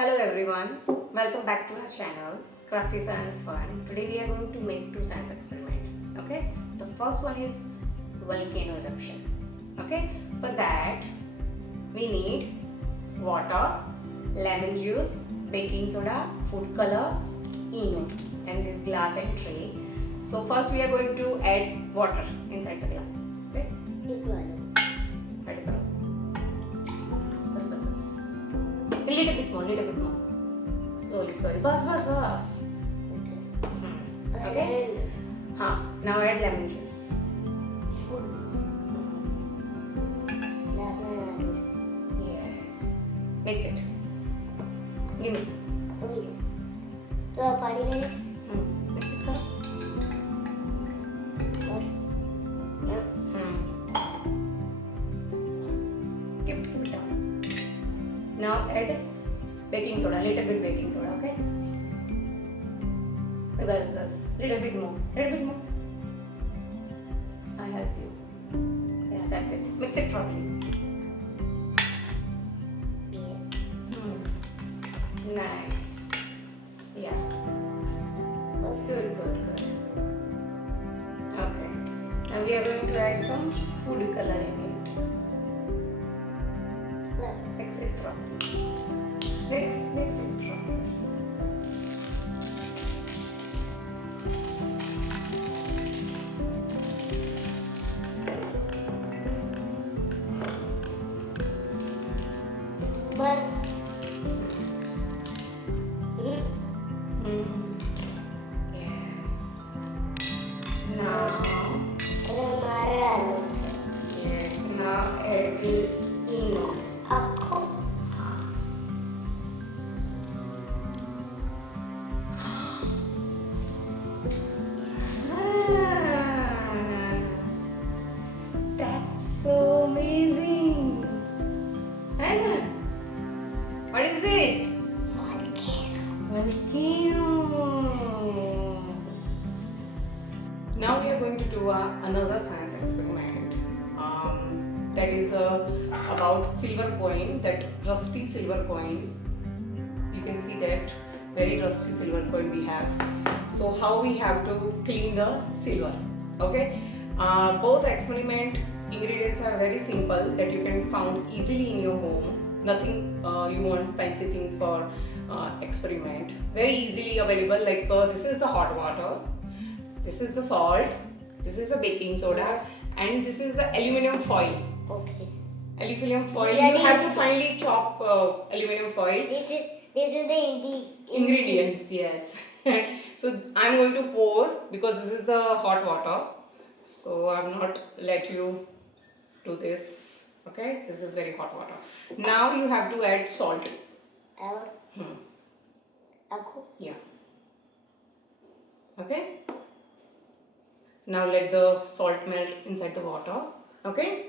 Hello everyone, welcome back to our channel Crafty Science Fun. Today we are going to make two science experiments. Okay, the first one is volcano eruption. Okay, for that we need water, lemon juice, baking soda, food color, eno, and this glass and tray. So first we are going to add water inside the glass. Okay, a little bit more, little bit more. Slowly, slowly. Bus. Okay. Now add lemon juice. Yes. Mix it. Give me. Mix it. Keep it down. Now add baking soda, little bit baking soda, okay? This. Little bit more. I help you. Yeah, that's it. Mix it properly. Nice. Yeah. Good. Okay. Now we are going to add some food color in it. Let's mix it properly. Mix it properly. Bus. Yes. Now add this eno. That's so amazing. Hannah, what is it? Volcano. Now we are going to do another science experiment. That is about silver coin, that rusty silver coin. You can see that very rusty silver coin we have. So how we have to clean the silver? Okay. Both experiment ingredients are very simple that you can found easily in your home. Nothing you want fancy things for experiment. Very easily available. Like this is the hot water, this is the salt, this is the baking soda, and this is the aluminum foil. Okay. Aluminum foil. You have to finely chop aluminum foil. This is the Ingredients. Yes. So I'm going to pour because this is the hot water. So I'm not let you do this. Okay. This is very hot water. Now you have to add salt. Yeah. Okay. Now let the salt melt inside the water. Okay.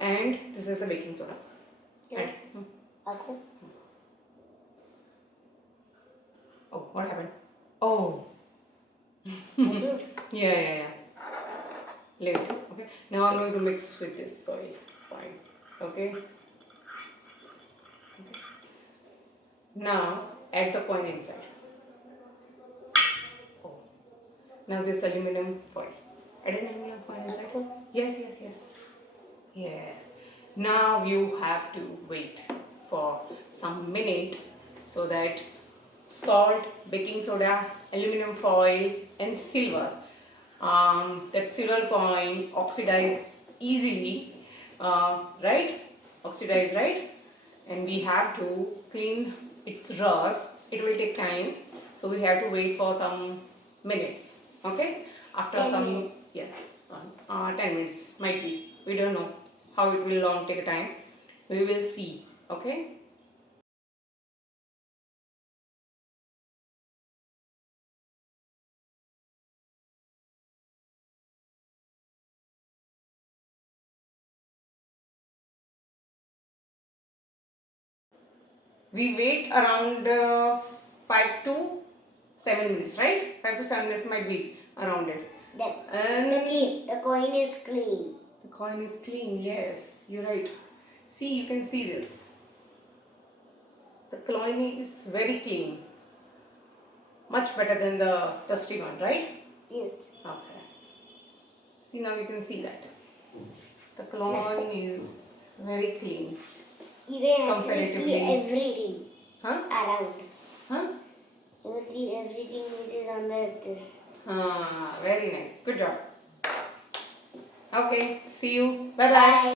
And this is the baking soda. Add. Oh, what happened? Oh. Yeah. Leave it. Okay. Now I'm going to mix with this soil. Fine. Okay. Now add the coin inside. Oh. Now this aluminum foil. Add an aluminum foil inside. Yes. Now you have to wait for some minute so that salt, baking soda, aluminum foil and silver, that silver coin oxidize easily, right? Oxidize, right? And we have to clean its rust. It will take time, so we have to wait for some minutes. Okay? After 10 some minutes. 10 minutes might be. We don't know how it will long take time. We will see. Okay? We wait around 5 to 7 minutes, right? 5 to 7 minutes might be around it. And the coin is clean. the coin is clean, yes, you're right. See, you can see this. The coin is very clean. Much better than the dusty one, right? Yes. Okay. See, now you can see that. The coin is very clean. You can actually Comparatively. see everything Huh? around. Huh? You will see everything which is under this. Very nice. Good job. Okay. See you. Bye bye. Bye.